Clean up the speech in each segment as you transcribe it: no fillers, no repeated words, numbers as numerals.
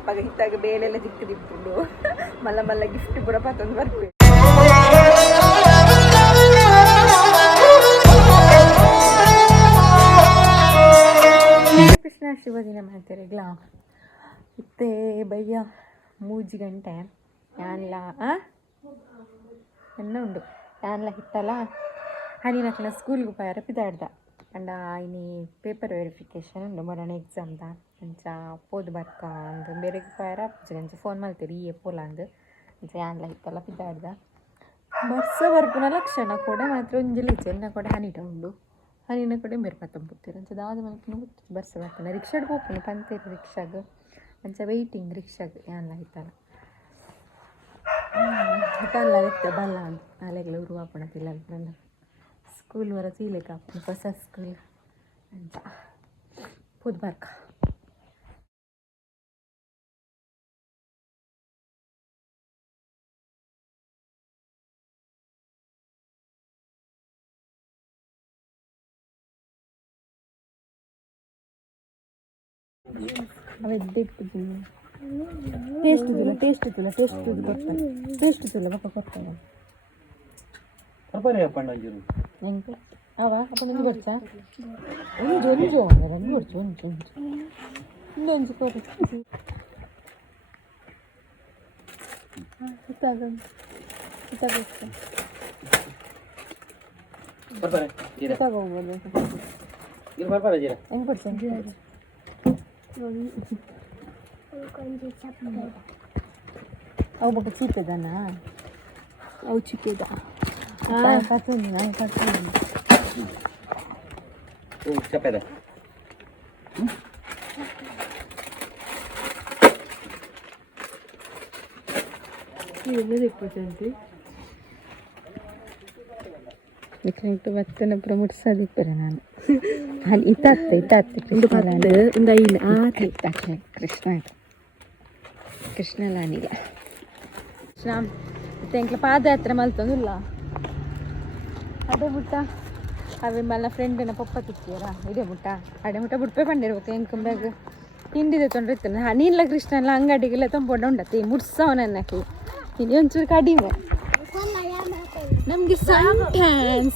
ಅಪ್ಪಾಗ ಇತ್ತಾಗ ಬೇಳೆಲ್ಲ ದಿಕ್ಕದಿಪ್ಪುಂಡು ಮಲ್ಲ ಮಲ್ಲ ಗಿಫ್ಟ್ ಕೂಡ ಪತ್ತೊಂದು ಬರ್ಬೇಕು. ಕೃಷ್ಣ ಶಿವ ದಿನ ಮಾಡ್ತೀರಿಗ್ಲಾ ಇತ್ತೇ ಬಯ್ಯ 3 ಗಂಟೆ ಯಾನ್ಲ ಎನ್ನ ಉಂಡು ಯಾನ್ಲ ಹಿತ್ತಲ್ಲ ಹನಿನಕ್ನ ಸ್ಕೂಲ್ಗೆ ಪೋಯಾರ ಪಿದಾಡ್ದ ಅಂಡ ಇನಿ ಪೇಪರ್ ವೆರಿಫಿಕೇಷನ್ ಉಂಡು ಮೊರನೆ ಎಕ್ಸಾಮ್ದ ಅಂಚ ಪೋದು ಬರ್ಕ ಅಂದು ಬೇರೆಗೆ ಪೋಯಾರ ಅಂಚ ಫೋನ್ ಮಾಡ್ತೀರಿ ಈ ಪೋಲ ಅಂದು ಅಂಚ ಯಾನ್ಲ ಹಿತ್ತಲ್ಲ ಪಿದಾಡ್ದ ಬರ್ಸ ಬರ್ಪುನ ಲಕ್ಷಣ ಕೊಡೆ ಮಾತ್ರ ಒಂಜಲಿ ಚೆನ್ನ ಕೊಡೆ ಹನಿಟ ಉಂಡು ಹನಿನ ಕಡೆ ಬೇರೆ ಪತ್ತಂಬುತ್ತೀರ ಅಂಚ ದಾದ ಮಲ್ಕಿನ ಗೊತ್ತು ಬರ್ಸ ಬರ್ತಾನೆ ರಿಕ್ಷಾಡ್ ಹೋಗ್ತಾನೆ ಪಂತೇರಿ ರಿಕ್ಷಾಗ ಅಂಚ ವೆಯ್ಟಿಂಗ್ ರಿಕ್ಷಾಗ ಯಾನ್ಲ ಹಿತ್ತಲ್ಲ ಹಿತ್ತಲ್ಲ ಇತ್ತ ಬಲ್ಲ ಅಂತ ಅಲೆಗಳ ಉರುವಾಪಣ ತಿಲ್ಲ ಸ್ಕೂಲ್ ವರ ತೀಲೆಕ ಹೊಸ ಸ್ಕೂಲ್ ಅಂತ ಪುದ್ ಬರ್ಕ ಟೇಸ್ಟ್ ತುಲ ಬಕ್ಕ ಕೊಡ್ತಾನೆ ಎಂಟು ಅವ ಅಪ್ಪ ನಿಮ್ಗೆ ಬರ್ಚಾ ಒಂಜು ರಂಗು ಬರ್ಚು ಒಂಜು ಕೊಡು ಹೆಂಗೆ ಕೊಡ್ತೀನಿ ಅವು ಬಕ್ಕ ಚೀಪೆದಾನ ಅವು ಚಿಕ್ಕದ చెప్పేదా ಇಟ್ಟು ಭತ್ತನ ಪುರ ಮುಟ್ಸದಿಪ್ಪರೆ ನಾನು ಅಲ್ಲಿ ಇತ್ತಾತ್ತೆ ಕೃಷ್ಣ ಲಾನಿಲ್ಲ ಕೃಷ್ಣ ಎಂಕ್ಲ ಪಾದಯಾತ್ರೆ ಮಲ್ತೊಂದಿಲ್ಲ ಅಡೆ ಮುಟ್ಟ ಅವೇ ಮಲ್ಲ ಫ್ರೆಂಡಿನ ಪಪ್ಪ ತಿಕ್ಕಿಯರ ಇಡೆ ಮುಟ್ಟ ಅಡೆ ಮುಟ್ಟ ಬಿಡ್ಪೇ ಪಂಡಿರ್ಬೇಕು ಎಂಕಂಬಾಗ ತಿಂಡಿದೆ ತೊಂದ್ರೆ ಇರ್ತಾನೆ ನೀನ್ಲ ಕೃಷ್ಣ ಎಲ್ಲ ಅಂಗಡಿಗೆಲ್ಲ ತಂಪೊಂಡ ಉಂಡತಿ ಮುಡ್ಸವ ನನ್ನಕ್ಕೆ ತಿಂಡಿ ಒಂಚೂರು ಕಡಿಮೆ ನಮಗೆ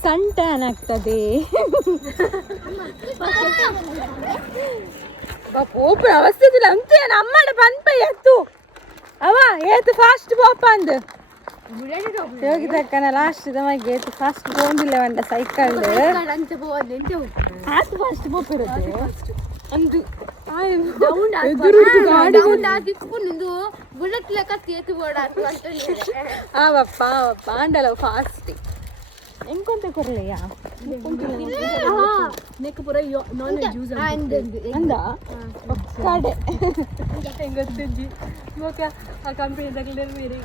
ಸನ್ ಟ್ಯಾನ್ ಆಗ್ತದೆ ಓಪನ್ ಅವಸ್ಥೆ ಇಲ್ಲ ಅಂತೂ ಏನು ಅಮ್ಮಡ ಬಂದ್ಪೈ ಎತ್ತು ಅವ ಏತು ಫಾಸ್ಟ್ ಪೋಪ ಅಂದು ಹೋಗಿದ್ದಕ್ಕನ ಲಾಸ್ಟ್ ಮಗೆ ಏತು ಫಾಸ್ಟ್ ಹೋಗಿಲ್ಲ ಒಂದ ಸೈಕಲ್ ಆತು ಫಾಸ್ಟ್ ಪೋಪಿರುತ್ತೆ ಅಂದು ಬುಲೆಟ್ ಲೆಕ್ಕ ಸೇತು ಓಡಾತು ಅಂತ ಆವಪ್ಪ ಆಂಡಲ ಫಾಸ್ಟ್ ಎಂಕೊಂತ ಕೊರಲೆಯಾ ನೆಕ್ ಪುರ ನಾನ್ ವೆಜ್ ಯೂಸ್ ಅಂದ ಕಾಡೆ ಗೊತ್ತಿದ್ದಿ ಮೋಕ ಆ ಕಂಪನಿದಾಗಲೇ ಮೇರೆ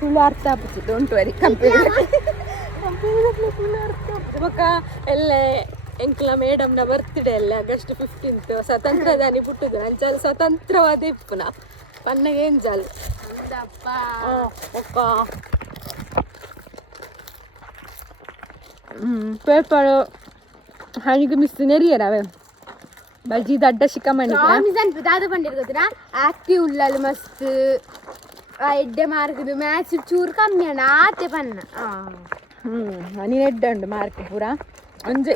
ಫುಲ್ ಅರ್ಥ ಆಗ್ಬಿಟ್ಟು ಡೋಂಟ್ ವರಿ ಕಂಪನಿದಾಗಲೇ ಫುಲ್ ಅರ್ಥ ಆಗ್ಬಿಟ್ಟು ಮೋಕ ಎಲ್ಲ ಎಂಕ್ಲ ಮೇಡಮ್ನ ಬರ್ತ್ಡೇ ಅಲ್ಲ ಆಗಸ್ಟ್ 15 ಸ್ವತಂತ್ರ ದಾನಿ ಪುಟ್ಟದು ಅಂಚಲ್ ಸ್ವತಂತ್ರವಾದ ಇಪ್ಪುನ ಪನ್ನಗೆ ಎಂಜಲ್ ಒಕ್ಕ ಪೇಪರ್ ಹಣಿಗೆ ಮಿಸ್ ನೆರಿಯರವೆ ಬಲ್ಜಿ ದಡ್ಡ ಶಿಖಮಣಿ ರಾಮಿಜಾನ್ ದಾದ ಪಂಡಿರ್ ಗೊತ್ತಿನ ಆಕ್ಟಿವ್ ಉಳ್ಳಲ್ ಮಸ್ತ್ ಎಡ್ಡೆ ಮಾರ್ಕ್ದು ಮ್ಯಾಥ್ಸ್ ಚೂರು ಕಮ್ಮಿ ಅಣ್ಣ ಆತೆ ಪನ್ನ ನೀನು ಎಡ್ಡೆ ಉಂಡು ಮಾರ್ಕ್ ಪೂರ ಒಂಜೆ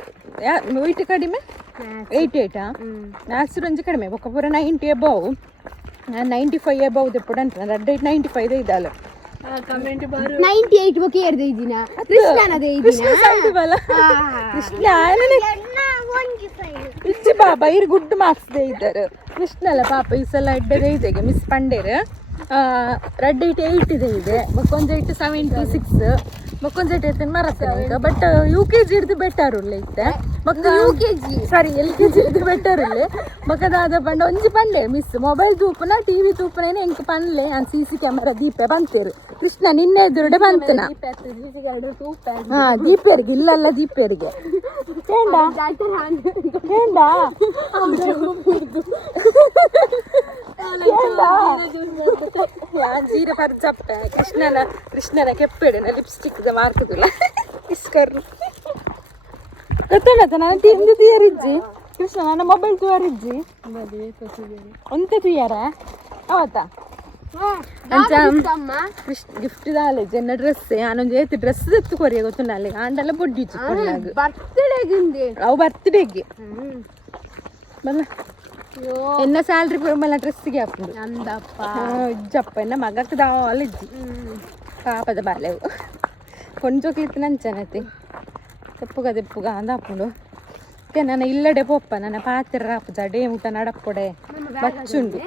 ವೈಟ್ ಕಡಿಮೆ 88 ಮ್ಯಾಥ್ಸ್ ಒಂಜಿ ಕಡಿಮೆ ಬೊಕ್ಕ ಪೂರ 90 ಅಬೌವ್ ನಾನು 95 ಅಬೌವ್ ತೆಪ್ಪುಡು ಅಂತ ರೆಡ್ 95 ಇದಲ್ಲ 98 ಬೊಕ್ಕೆ ಏರ್ದೆ ಇದ್ದೀನ ಕೃಷ್ಣನದೇ ಇದ್ದೀನ ಕೃಷ್ಣ ಇಚ್ಚಿ ಪಾಪ ಇರು ಗುಡ್ ಮಾರ್ಕ್ಸ್ ದೇ ಇದ್ದಾರೆ ಕೃಷ್ಣಲ್ಲ ಪಾಪ ಈ ಸಲ ಎಡ್ಡದೇ ಇದೆ ಮಿಸ್ ಪಂಡೇರ್ ರೆಡ್ 88 ಇದೆ ಮಕ್ಕೊಂದು 76 ಮಕ್ಕೊಂದು 88 ಮರತ್ತೇನೆ ಈಗ ಬಟ್ UKG ಹಿಡ್ದು ಬೆಟರ್ ಉಳ್ಳೆ ಇತ್ತೆ ಮಕ್ಕ UKG ಸಾರಿ LKG ಹಿಡ್ದು ಬೆಟರ್ ಉಳ್ಳೆ ಮಕ್ಕದಾದ ಪಂಡ ಒಂಜಿ ಪಂಡೆ ಮಿಸ್ ಮೊಬೈಲ್ ತೂಪನ ಟಿವಿ ತೂಪನೇನೆ ಎಂಕ್ ಪನ್ಲೆ ನಾನು CC ಕ್ಯಾಮರಾ ದೀಪೆ ಬಂತೇರು ಕೃಷ್ಣ ನಿನ್ನೆ ಎದುರುಡೆ ಬಂತನ ಹಾ ದೀಪೇರಿಗೆ ಇಲ್ಲಲ್ಲ ದೀಪೇರಿಗೆ ಕೇಂಡ ಜೀರ ಪರ್ಜಪ್ಪ ಕೃಷ್ಣನ ಕೆಪ್ಪೆಡೆನ ಲಿಪ್ಸ್ಟಿಕ್ ಮಾರ್ಕದಿಲ್ಲ ಇಸ್ಕರ್ನು ಗೊತ್ತಾಗತ್ತ ನಾನು ತಿಂದು ತೂಯರಿಜ್ಜಿ ಕೃಷ್ಣ ನನ್ನ ಮೊಬೈಲ್ ತೂಯರಿಜ್ಜಿ ಒಂತೆ ತೂಯರ ಅವತ್ತಾ ಗಿಫ್ಟ್ ದಾಲೆ ಜನ ಡ್ರೆಸ್ ಆನೊಂದು ಏತು ಡ್ರೆಸ್ ಎತ್ತು ಕೊರಿಯ ಗೊತ್ತುಂಡ ಅಲ್ಲಿ ಆಂಡಲ್ಲ ಬೊಡ್ಡಿ ಚಿಕ್ಕೊಂಡಾಗ ಬರ್ತ್ಡೇಗಿಂದೆ ಅವು ಬರ್ತ್ಡೇಗೆ ಬಲ್ಲ ಎನ್ನ ಸ್ಯಾಲ್ರಿ ಮಲ್ಲ ಡ್ರೆಸ್ಸಿಗೆ ಹಾಕೊಂಡು ಅಂದಪ್ಪ ಇಜ್ಜಪ್ಪ ಎನ್ನ ಮಗಕ್ಕೆ ದಾವಲ್ಲ ಇಜ್ಜಿ ಪಾಪದ ಬಾಲೆವು ಕೊಂಚೋಕ್ಲಿತ್ತು ನಂಚನತಿ ತೆಪ್ಪುಗ ಅಂದ ಹಾಕೊಂಡು ನನ್ನ ಇಲ್ಲಡೆ ಪೊಪ್ಪ ನನ್ನ ಪಾತ್ರ ರಾಪುದ ಡೇ ಮುಟ ನಡಪ್ಪೊಡೆ ಬಚ್ಚುಂಡು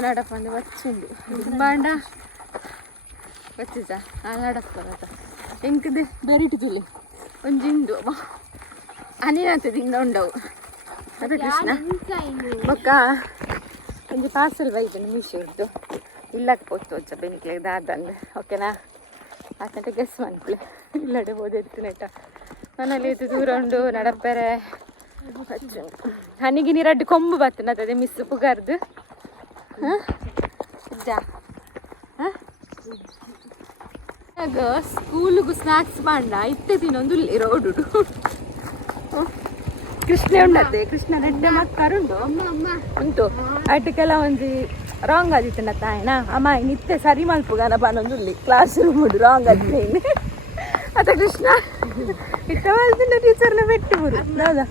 ನಡಪಂದ ಬಚ್ಚುಂಡು ಬಾಂಡ ಬಚ್ಚಿಸ ನಡಪ್ಪದ ಎಂಕದೆ ಬೆರಿಟು ತುಳಿ ಒಂಜಿಂಡು ಅನಿನಂತದ ಇಂದ ಉಂಡವು ಅದ ಕೃಷ್ಣ ಬೊಕ್ಕ ಒಂದು ಪಾರ್ಸಲ್ ಬೈತೇನೆ ಮೀಶೋರ್ದು ಇಲ್ಲಕ್ಕೆ ಪೋತು ವಚ್ಚ ಬೆನಿಕ್ಲಿಗೆ ದಾದಂದು ಓಕೆನಾ ಆತಂಟೆ ಗೆಸ್ ಮಾಡ್ಕೊಳ್ಳಿ ಇಲ್ಲಡೆ ಓದಿರ್ತೀನಿ ಮನೇಲಿ ಇದು ದೂರ ಉಂಡು ನಡಪ್ಪೆರೆ ಹನಿಗೆ ನೀರಡ್ಡು ಕೊಂಬು ಬರ್ತನ ಅದೇ ಮಿಸ್ ಪುಗಾರ್ದು ಆಗ ಸ್ಕೂಲಿಗೂ ಸ್ನಾಕ್ಸ್ ಬಾಂಡ ಇತ್ತೆ ತಿನ್ನೊಂದು ಇಲ್ಲಿ ರೋಡು ಕೃಷ್ಣ ಉಂಡತ್ತೆ ಕೃಷ್ಣ ನೆಡ್ಡೆ ಮಕ್ಕರುಂಡು ಉಂಟು ಅಟ್ಟಕ್ಕೆಲ್ಲ ಒಂದು ರಾಂಗ್ ಆದಿತ್ತು ನ ತಾಯಿನ ಅಮ್ಮ ನಿತ್ಯ ಸರಿ ಮಲ್ಪುಗಾನ ಬಾನೊಂದು ಇಲ್ಲಿ ಕ್ಲಾಸ್ ರೂಮ್ ಉಂಡು ರಾಂಗ್ ಆದಿತ್ತು ಅತ್ತ ಕೃಷ್ಣ ಇಷ್ಟವಾದ ಟೀಚರ್ನ ಬಿಟ್ಟು ಬಿಡು ಹೌದಾ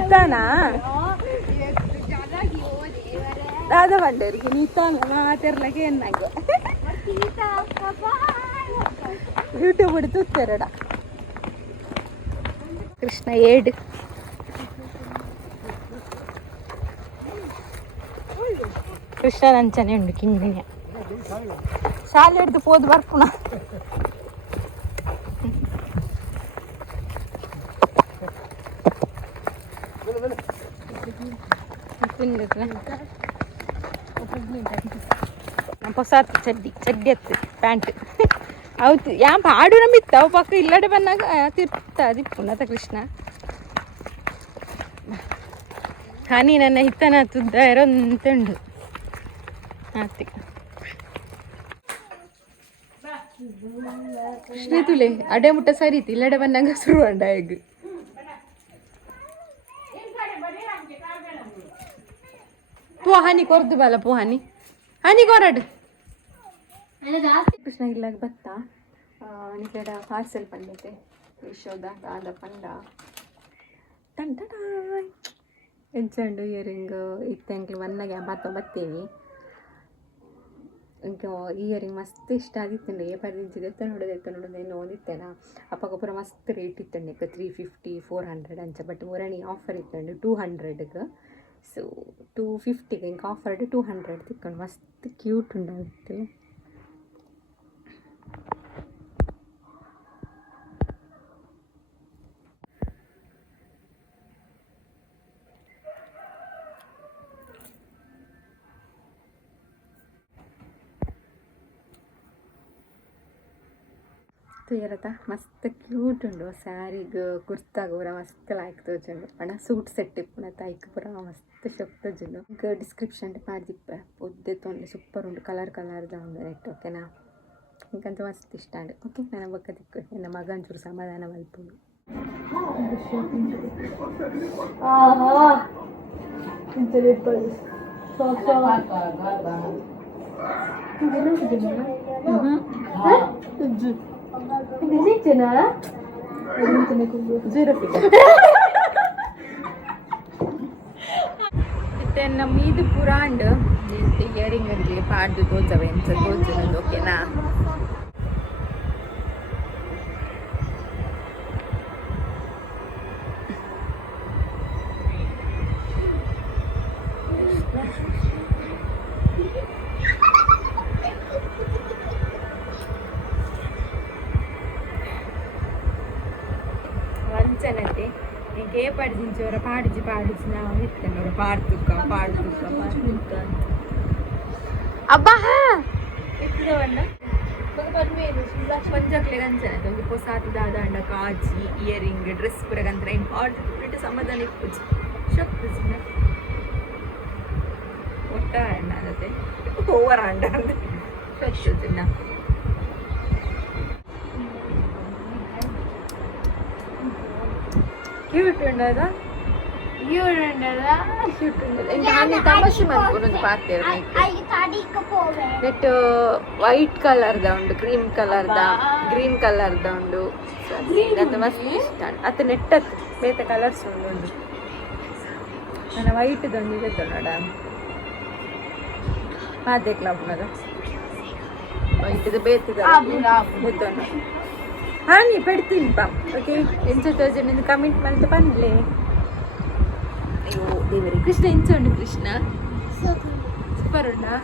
ಇತ್ತಾನಾ ದಾದ ಬಂಡೇರಿಗೆ ನೀತಾನ ಮಾತೆರ್ಲಗೆ ಎನ್ನಾಗ ಯೂಟ್ಯೂಬ್ ಹಿಡಿದು ತೆರಡ ಕೃಷ್ಣ ಏಡು ಕೃಷ್ಣ ನಂಚನೆ ಉಂಡು ಕಿಂಗಿನ ಶಾಲೆ ಹಿಡ್ದು ಹೋದ್ ಬರ್ಪುಣ ಹೊಸ ಚಡ್ಡಿ ಎತ್ತು ಪ್ಯಾಂಟ್ ಹೌದು ಯಾಂಪ ಆಡು ನಮ್ಮಿತ್ತು ಅವು ಪಕ್ಕ ಇಲ್ಲಡೆ ಬಂದಾಗ ತಿರ್ತ ದಿಪ್ಪುನತ ಕೃಷ್ಣ ಹನಿ ನನ್ನ ಹಿತ್ತನ ತುದ್ದ ಇರೋಂತುಂಡು ಆತಿ ಕೃಷ್ಣ ತುಲೆ ಅಡೆ ಮುಟ್ಟ ಸರಿತಿ ಇಲ್ಲಡೆ ಬಂದಾಗ ಶುರು ಅಂಡ ಹೇಗೆ ಪೋಹಾನಿ ಕೊರ್ದು ಬಲ ಪೋಹಾನಿ ಹನಿ ಕೊರಡು ಕೃಷ್ಣ ಇಲ್ಲಾಗ ಬತ್ತ ನಿಕಡ ಪಾರ್ಸೆಲ್ ಪಂಡೈತೆ ಯಶೋದ ದಾದ ಪಂಡ ಟಂಟ ಎಂಚಂಡು ಇಯರಿಂಗ್ ಇತ್ತಂಕ್ಲು ಒನ್ನಾಗೆ ಬತ್ತೀನಿ ಇಂಕ ಇಯರಿಂಗ್ ಮಸ್ತ್ ಇಷ್ಟ ಆದಿತ್ತಂಡೆ ಪರ್ದಿಂಚಿದೆ ಎತ್ತ ನೋಡೋದು ಏನು ಓದಿತ್ತೇನ ಅಪ್ಪಗೊಬ್ಬರ ಮಸ್ತ್ ರೇಟ್ ಇತ್ತಂಡೆ 350 400 ಅಂಚ ಬಟ್ ಮೂರನೇ ಆಫರ್ ಇತ್ತಂಡು 200ಗೆ ಸೊ 250ಗೆ ಇಂಕ ಆಫರ್ 200 ತಿಕ್ಕೊಂಡು ಮಸ್ತ್ ಕ್ಯೂಟ್ ಉಂಡಾಗಿತ್ತು ಇರತ್ತ ಮಸ್ತ್ ಕ್ಯೂಟ್ ಉಂಡು ಸ್ಯಾರಿಗೆ ಕುರ್ತಾಗ ಪೂರ ಮಸ್ತ್ ಲಾಯ್ಕ್ ತೋಜುಂಡು ಪಂಡ ಸೂಟ್ ಸೆಟ್ ಇಪ್ಪುನ ತಾಯ್ಕ್ ಪೂರ ಮಸ್ತ್ ಶೊಕ್ ತೋಜುಂಡು ಇಂಕ ಡಿಸ್ಕ್ರಿಪ್ಷನ್ ಪಾಡ್ದಿಪ್ಪ ಪೊದ್ದೆ ತೊಂಡು ಸೂಪರ್ ಉಂಡು ಕಲರ್ ಉಂಡು ನೆಟ್ ಓಕೆನಾ ಇಂಕಂತ ಮಸ್ತ್ ಇಷ್ಟ ಉಂಡು ಓಕೆ ನನ್ನ ಬಕ್ಕ ತಿಕ್ಕು ನನ್ನ ಮಗ ಒಂಚೂರು ಸಮಾಧಾನ ಮಲ್ಪುಂಡು ಮೀದು ಪುರಾಂಡ್ ಇಯರಿಂಗ್ ಅಲ್ಲಿ ಪಾಡ್ದು ತೋಜವೆ ಎಂಚ ತೋಜುನದು ಓಕೆನಾ వంచనైతే ఇంకే పడిచించి ఎవరో పాడిచి నా ఇస్తాను పాడుతుక్క అబ్బా ఎప్పుడు అన్న కొంచెంలే కంచనైతే ಒಂದು పొసాతి ದಾದ ಕಾಜಿ ಇಯರಿಂಗ್ ಡ್ರೆಸ್ ಪೂರ ಕಂತ್ರ ಇಂಪಾರ್ಟೆಂಟ್ ಸಮಾಧಾನ ಇಪ್ಪುಜಿ ಶಕ್ತಿನ ಒಟ್ಟ ಅಣ್ಣದತೆ ಓವರ್ ಅಂಡ ಅಂದ್ರೆ ಶಕ್ತಿನ ಕ್ಯೂಟ್ ಉಂಡದ ತಮಾಷೆ ಮಾಡ್ಕೊಂಡು ಪಾತೇವೆ ನೆಟ್ ವೈಟ್ ಕಲರ್ದ ಉಂಡು ಕ್ರೀಮ್ ಕಲರ್ದ ಗ್ರೀನ್ ಕಲರ್ದ ಉಂಡು ಅದು ಮಸ್ತ್ ಇಷ್ಟ ಅತ್ತ ನೆಟ್ಟತ್ ಬೇತೆ ಕಲರ್ಸ್ ಉಂಡು ನನ್ನ ವೈಟ್ದೊಂದು ಇದೆ ನೋಡ ಅದೇ ಕ್ಲಬ್ನದು ವೈಟ್ದು ಬೇತಿದ ಹಾನಿ ಪೆಡ್ತೀನಿ ಪಾ ಓಕೆ ಎಂಚ ತೋಜನಿಂದ ಕಮೆಂಟ್ ಮಾಡ್ತಾ ಬಂದ್ಲೆ ಅಯ್ಯೋ ದೇವರೇ ಕೃಷ್ಣ ಎಂಚ ಉಂಡು ಕೃಷ್ಣ ಸೂಪರ್ ಉಂಡಾ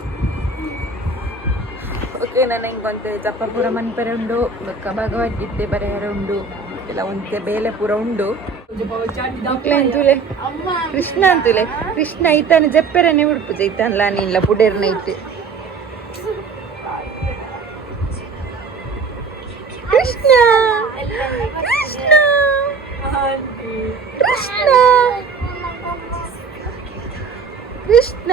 ಓಕೆ ನಾನು ಹಿಂಗೊಂದು ಜಪ್ಪ ಪೂರ ಮನ್ಪರೆ ಉಂಡು ಬೊಕ್ಕ ಭಗವದ್ಗೀತೆ ಬರೆಯರ ಉಂಡು ಎಲ್ಲ ಒಂತೆ ಬೇಲೆ ಪೂರ ಉಂಡು ಅಂತೂಲೆ ಕೃಷ್ಣ ಅಂತೂಲೆ ಕೃಷ್ಣ ಈತನ ಜಪ್ಪೆರನೆ ಉಡುಪುಜ ಈತನ್ಲ ನೀನ್ಲ ಪುಡೇರ್ನ ಇಟ್ಟು ಕೃಷ್ಣ ಕೃಷ್ಣ ಕೃಷ್ಣ ಕೃಷ್ಣ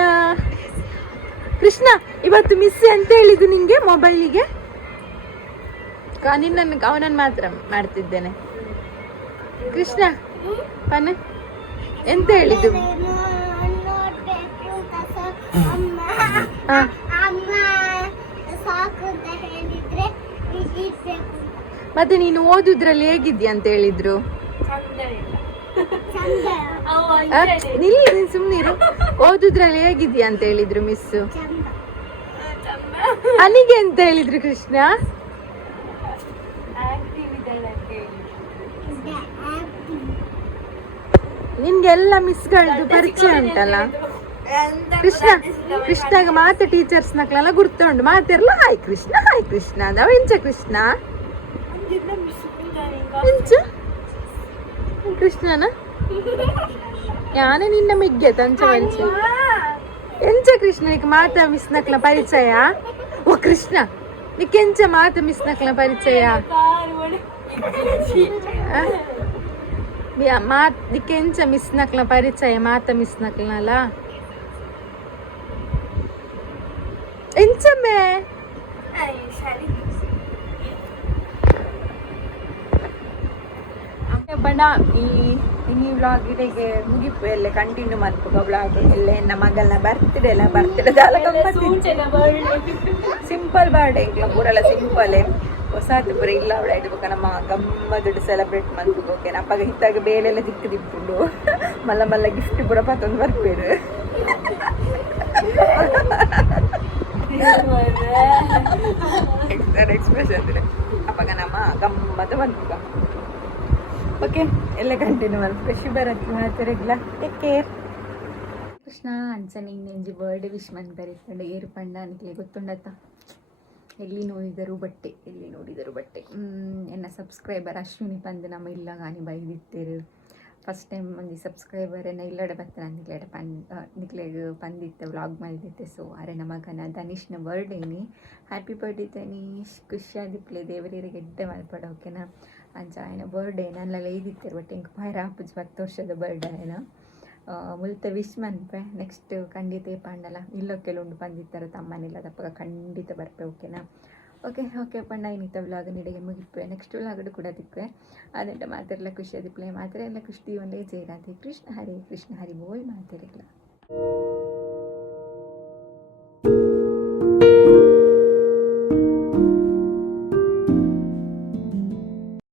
ಕೃಷ್ಣ ಇವತ್ತು ಮಿಸ್ ಅಂತ ಹೇಳಿದ್ದು ನಿಂಗೆ ಮೊಬೈಲಿಗೆ ನಿನ್ನನ್ನು ಅವನನ್ನು ಮಾತ್ರ ಮಾಡ್ತಿದ್ದೇನೆ ಕೃಷ್ಣ ಪನ್ನ ಎಂತ ಹೇಳಿದ್ದು ಮತ್ತೆ ನೀನು ಓದುದ್ರಲ್ಲಿ ಹೇಗಿದ್ಯಾ ಅಂತ ಹೇಳಿದ್ರು ನೀನು ಸುಮ್ಮನಿರು ಓದುದ್ರಲ್ಲಿ ಹೇಗಿದ್ಯಾ ಅಂತ ಹೇಳಿದ್ರು ಮಿಸ್ಸು ಅನಿಗೆ ಅಂತ ಹೇಳಿದ್ರು ಕೃಷ್ಣ ನಿನ್ಗೆಲ್ಲ ಮಿಸ್ಗಳದ್ದು ಪರಿಚಯ ಉಂಟಲ್ಲ ಕೃಷ್ಣ ಕೃಷ್ಣಗ ಮಾತ ಟೀಚರ್ಸ್ ನಕ್ಲೆಲ್ಲ ಗುರ್ತುಂಡು ಮಾತಿರ್ಲ ಹಾಯ್ ಕೃಷ್ಣ ಅದ ಎಂಚ ಕೃಷ್ಣ ಎಂಚ ಕೃಷ್ಣನ ಯಾನೇ ನಿನ್ನ ಮಿಗ್ಗೆ ತಂಚ ಮಂಚ ಎಂಚ ಕೃಷ್ಣ ನಿಕ್ ಮಾತ ಮಿಸ್ ನಕ್ಲ ಪರಿಚಯ ಓ ಕೃಷ್ಣ ನಿಕ್ಕೆಂಚ ಮಾತ ಮಿಸ್ ನಕ್ಲ ಪರಿಚಯ ನಿಕ್ಕೆಂಚ ಮಿಸ್ ನಕ್ಲ ಪರಿಚಯ ಮಾತ ಮಿಸ್ ನಕ್ಲನಲ್ಲ ಎಂಚಮ್ಮೆ ಬಣ್ಣ ಈ ವ್ಲಾಗ್ ಇಡೆಗೆ ಮುಗಿಪು ಎಲ್ಲ ಕಂಟಿನ್ಯೂ ಮಾಡ್ಬೇಕು ವ್ಲಾಗ್ ಎಲ್ಲ ನನ್ನ ಮಗನ ಬರ್ತ್ಡೇ ಎಲ್ಲ ಸಿಂಪಲ್ ಬರ್ಡೇ ಇಲ್ಲ ಪೂರೆಲ್ಲ ಸಿಂಪಲ್ ಹೊಸದು ಪೂರ ಇಲ್ಲ ಅವಳ ಇಡ್ಬೇಕು ನಮ್ಮ ಗಮ್ಮದುಡು ಸೆಲೆಬ್ರೇಟ್ ಮಾಡ್ಬೇಕು ಓಕೆ ಅಪ್ಪಗ ಹಿತ್ತಾಗ ಬೇಲೆಲ್ಲ ದಿಕ್ಕು ದಿಪ್ಪುಂಡು ಮಲ್ಲ ಮಲ್ಲ ಗಿಫ್ಟ್ ಪೂರ ಪತ್ತೊಂದು ಬರ್ಬೇರು ಎಕ್ಸ್ಪ್ರೆಷನ್ ಅಪ್ಪಗ ನಮ್ಮ ಗಮ್ಮತ್ತು ಬಂದ್ಬೇಕು ಓಕೆ ಎಲ್ಲ ಕಂಟಿನ್ಯೂ ಮಾಡ್ಬೇಕು ಶುಭರಾತ್ರಿ ಮಾಡ್ತಾರಿಲ್ಲ ಟೇಕ್ ಕೇರ್ ಕೃಷ್ಣ ಅಂಚ ನಿಂಗೆ ನೆಂಜಿ ಬರ್ಡೇ ವಿಶ್ ಮಾಡಿ ಬರೀತಂಡು ಏರು ಪಂಡ ಅನ್ಕಲೆ ಗೊತ್ತುಂಡತ್ತ ಎಲ್ಲಿ ನೋಡಿದರು ಬಟ್ಟೆ ಎನ್ನ ಸಬ್ಸ್ಕ್ರೈಬರ್ ಅಶ್ವಿನಿ ಪಂದು ನಮ್ಮ ಇಲ್ಲ ಗಾನಿ ಬೈದಿತ್ತೇರು ಫಸ್ಟ್ ಟೈಮ್ ಒಂದು ಸಬ್ಸ್ಕ್ರೈಬರ್ ಎನ್ನ ಇಲ್ಲಡೆ ಬರ್ತಾನೆ ನಿಕ್ಲೆಡೆ ನಿಕ್ಲೆಗೆ ಪಂದಿತ್ತೆ ವ್ಲಾಗ್ ಮಾಡಿದ್ದೆ ಸೊ ಅರೆ ನಮ್ಮ ಮಗನ ಧನೀಶ್ನ ಬರ್ಡೇನಿ ಹ್ಯಾಪಿ ಬರ್ಡೇ ಧನೀಶ್ ಖುಷಿಯಾದಿಪ್ಲೆ ದೇವರಿಗೆ ಗೆಡ್ಡೆ ಮಲ್ಪಡ ಓಕೆನಾ ಅಂಚ ಆಯ್ನ ಬರ್ಡೇ ನನ್ನೆಲ್ಲ ಇದ್ದಿತ್ತೇರು ಬಟ್ ಹೆಂಗೆ ಬಾಯ್ರ ಹಾಪುಜ್ 10 ವರ್ಷದ ಬರ್ಡೇ ಆಯ್ನ ಮುಲ್ತ ವಿಶ್ ಮನ್ಪೆ ನೆಕ್ಸ್ಟ್ ಖಂಡಿತ ಪಂಡಲ್ಲ ಇಲ್ಲೊಕ್ಕೆಲ್ಲ ಉಂಡು ಬಂದಿತ್ತಾರೆ ತಮ್ಮನಿಲ್ಲ ತಪ್ಪಾಗ ಖಂಡಿತ ಬರ್ಪೆ ಓಕೆನಾ ಓಕೆ ಪಂಡ ಇನ್ನಿತ ವ್ಲಾಗ್ ನಿಡೆಗೆ ಮುಗಿಪೆ ನೆಕ್ಸ್ಟ್ ವ್ಲಾಗಡು ಕೂಡ ದಿಕ್ವೆ ಅದಂಟ ಮಾತೆಲ್ಲ ಖುಷಿ ಅದಿಪ್ಲೆ ಮಾತ್ರ ಎಲ್ಲ ಖುಷಿ ಒಂದೇ ಜೈರಾತಿ ಕೃಷ್ಣ ಹರಿ ಬೋಯ್ ಮಾತೆರಲ್ಲ